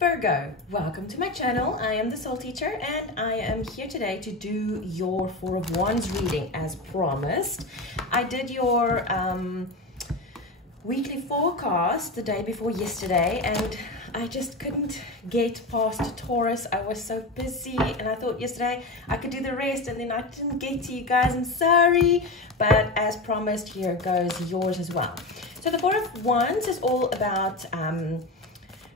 Virgo, welcome to my channel. I am the soul teacher and I am here today to do your Four of Wands reading as promised. I did your weekly forecast the day before yesterday and I just couldn't get past Taurus. I was so busy and I thought yesterday I could do the rest and then I didn't get to you guys. I'm sorry, but as promised, here goes yours as well. So the Four of Wands is all about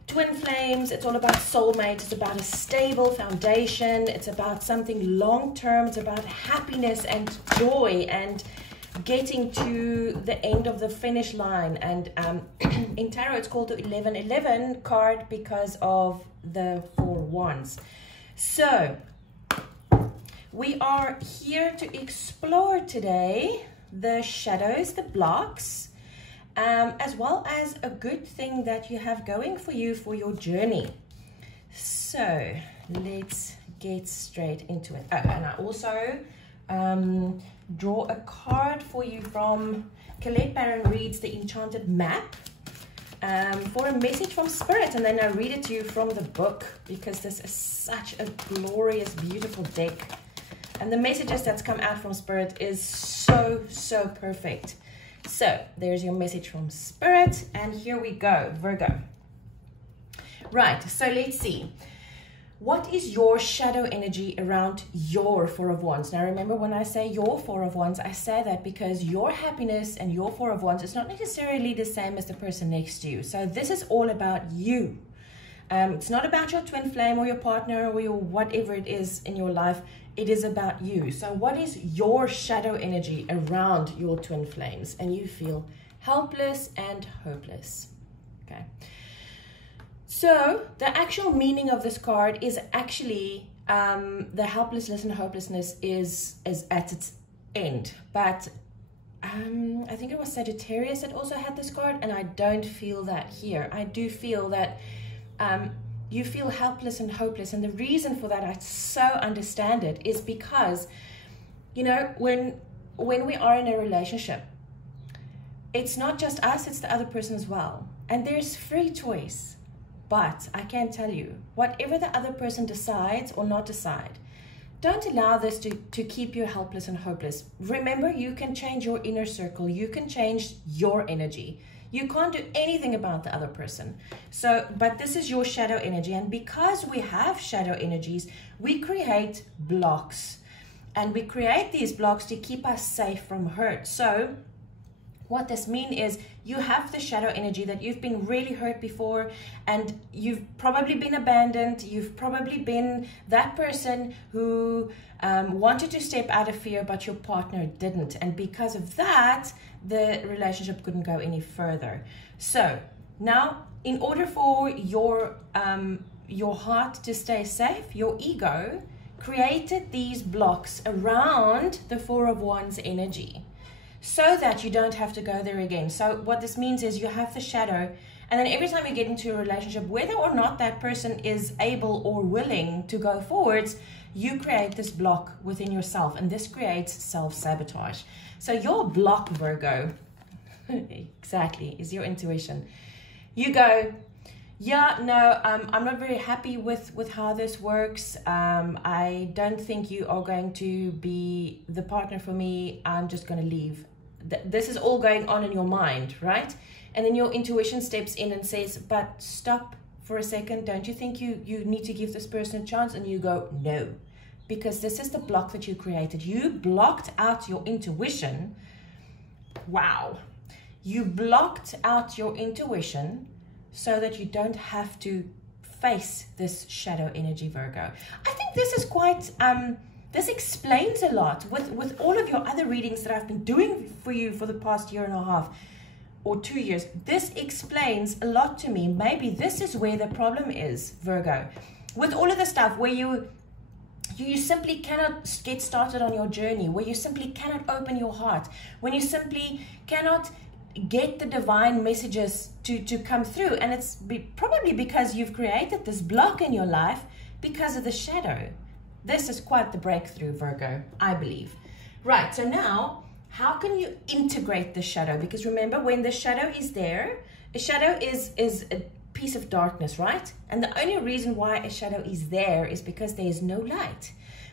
twin flames. It's all about soulmates. It's about a stable foundation. It's about something long-term. It's about happiness and joy and getting to the end of the finish line. And in tarot, it's called the 1111 card because of the Four Wands. So we are here to explore today the shadows, the blocks, as well as a good thing that you have going for you for your journey. So let's get straight into it. Oh, and I also draw a card for you from Colette Baron Reads the Enchanted Map for a message from Spirit, and then I read it to you from the book because this is such a glorious, beautiful deck. And the messages that's come out from Spirit is so perfect. So there's your message from Spirit, and here we go, Virgo. Right, so let's see. What is your shadow energy around your Four of Wands? Now remember, when I say your Four of Wands, I say that because your happiness and your Four of Wands is not necessarily the same as the person next to you. So this is all about you. It's not about your twin flame or your partner or your whatever it is in your life. It is about you. So what is your shadow energy around your twin flames? And you feel helpless and hopeless. Okay. So the actual meaning of this card is actually the helplessness and hopelessness is at its end. But I think it was Sagittarius that also had this card, and I don't feel that here. I do feel that you feel helpless and hopeless, and the reason for that, I so understand it, is because, you know, when we are in a relationship, it's not just us, it's the other person as well, and there's free choice. But I can tell you, whatever the other person decides or not decide, don't allow this to keep you helpless and hopeless. Remember, you can change your inner circle, you can change your energy. You can't do anything about the other person. So, but this is your shadow energy. And because we have shadow energies, we create blocks. And we create these blocks to keep us safe from hurt. So what this means is you have the shadow energy that you've been really hurt before, and you've probably been abandoned. You've probably been that person who wanted to step out of fear, but your partner didn't. And because of that, the relationship couldn't go any further. So now, in order for your heart to stay safe, your ego created these blocks around the Four of Wands energy, so that you don't have to go there again. So what this means is you have the shadow, and then every time you get into a relationship, whether or not that person is able or willing to go forwards, you create this block within yourself, and this creates self-sabotage. So your block, Virgo, exactly, is your intuition. You go, yeah, no, I'm not very happy with how this works. I don't think you are going to be the partner for me. I'm just going to leave. This is all going on in your mind, right? And then your intuition steps in and says, but stop for a second. Don't you think you need to give this person a chance? And you go, no, because this is the block that you created. You blocked out your intuition. Wow. You blocked out your intuition so that you don't have to face this shadow energy, Virgo. I think this is quite, this explains a lot with all of your other readings that I've been doing for you for the past year and a half or 2 years. This explains a lot to me. Maybe this is where the problem is, Virgo. With all of the stuff where you simply cannot get started on your journey, where you simply cannot open your heart, when you simply cannot get the divine messages to come through. And it's probably because you've created this block in your life because of the shadow. This is quite the breakthrough, Virgo, I believe. Right, so now, how can you integrate the shadow? Because remember, when the shadow is there, a shadow is a piece of darkness, right? And the only reason why a shadow is there is because there is no light.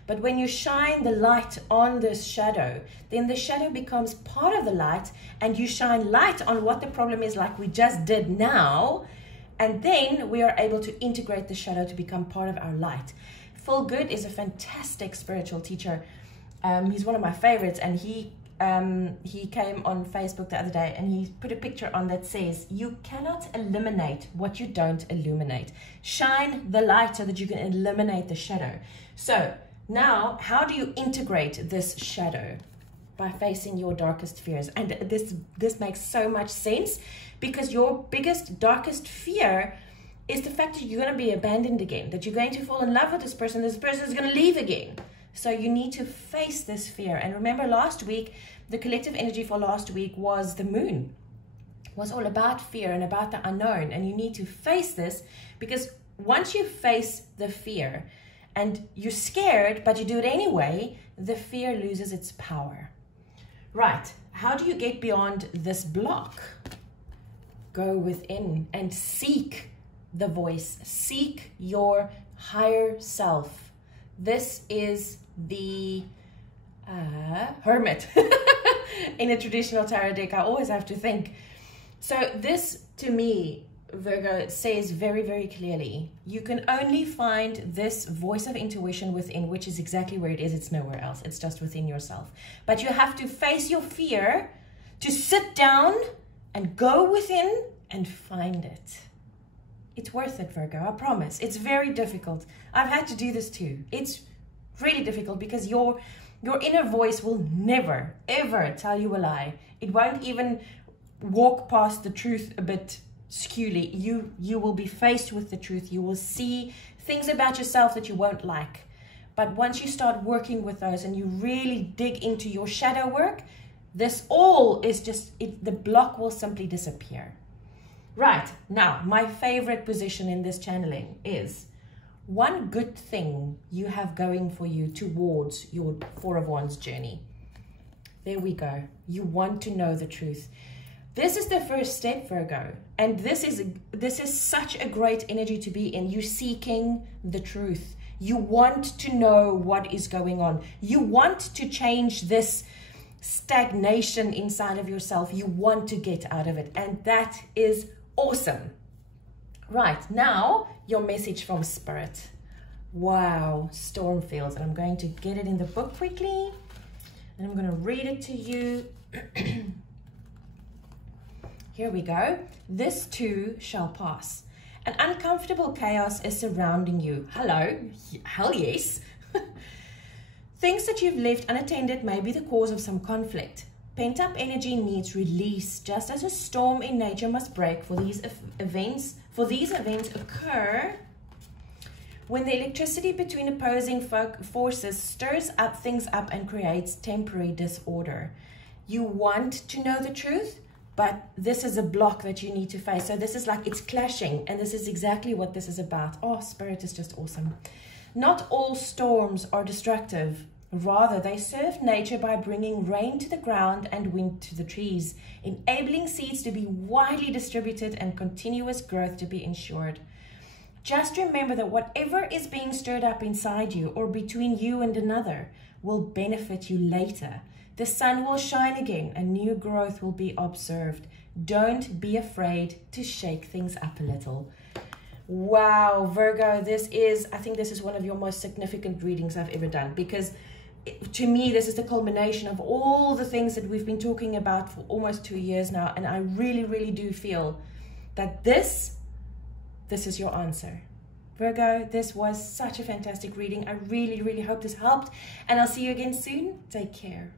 But when you shine the light on this shadow, then the shadow becomes part of the light, and you shine light on what the problem is, like we just did now, and then we are able to integrate the shadow to become part of our light. Phil Good is a fantastic spiritual teacher. He's one of my favorites, and he came on Facebook the other day, and he put a picture on that says, you cannot eliminate what you don't illuminate. Shine the light so that you can eliminate the shadow. So now, how do you integrate this shadow? By facing your darkest fears. And this makes so much sense, because your biggest, darkest fear is the fact that you're going to be abandoned again, that you're going to fall in love with this person is going to leave again. So you need to face this fear. And remember, last week, the collective energy for last week was the moon. It was all about fear and about the unknown. And you need to face this, because once you face the fear and you're scared, but you do it anyway, the fear loses its power. Right, how do you get beyond this block? Go within and seek the voice. Seek your higher self. This is the hermit. In a traditional tarot deck, I always have to think. So this, to me, Virgo, says very, very clearly, you can only find this voice of intuition within, which is exactly where it is. It's nowhere else. It's just within yourself. But you have to face your fear, to sit down and go within and find it. It's worth it, Virgo, I promise. It's very difficult. I've had to do this too. It's really difficult, because your inner voice will never, ever tell you a lie. It won't even walk past the truth a bit skewly. You will be faced with the truth. You will see things about yourself that you won't like. But once you start working with those and you really dig into your shadow work, this all is just, the block will simply disappear. Right, now, my favorite position in this channeling is one good thing you have going for you towards your Four of Wands journey. There we go. You want to know the truth. This is the first step, Virgo, and this is such a great energy to be in. You seeking the truth. You want to know what is going on. You want to change this stagnation inside of yourself. You want to get out of it, and that is awesome. Right, now your message from Spirit. Wow, storm fields, and I'm going to get it in the book quickly, and I'm going to read it to you. Here we go. This too shall pass. An uncomfortable chaos is surrounding you. Hello? Hell yes. Things that you've left unattended may be the cause of some conflict. Pent-up energy needs release, just as a storm in nature must break for these events occur when the electricity between opposing forces stirs things up and creates temporary disorder. You want to know the truth, but this is a block that you need to face. So this is like it's clashing, and this is exactly what this is about. Oh, Spirit is just awesome. Not all storms are destructive. Rather, they serve nature by bringing rain to the ground and wind to the trees, enabling seeds to be widely distributed and continuous growth to be ensured. Just remember that whatever is being stirred up inside you or between you and another will benefit you later. The sun will shine again and new growth will be observed. Don't be afraid to shake things up a little. Wow, Virgo, I think this is one of your most significant readings I've ever done, because to me, this is the culmination of all the things that we've been talking about for almost 2 years now. And I really, really do feel that this is your answer. Virgo, this was such a fantastic reading. I really, really hope this helped. And I'll see you again soon. Take care.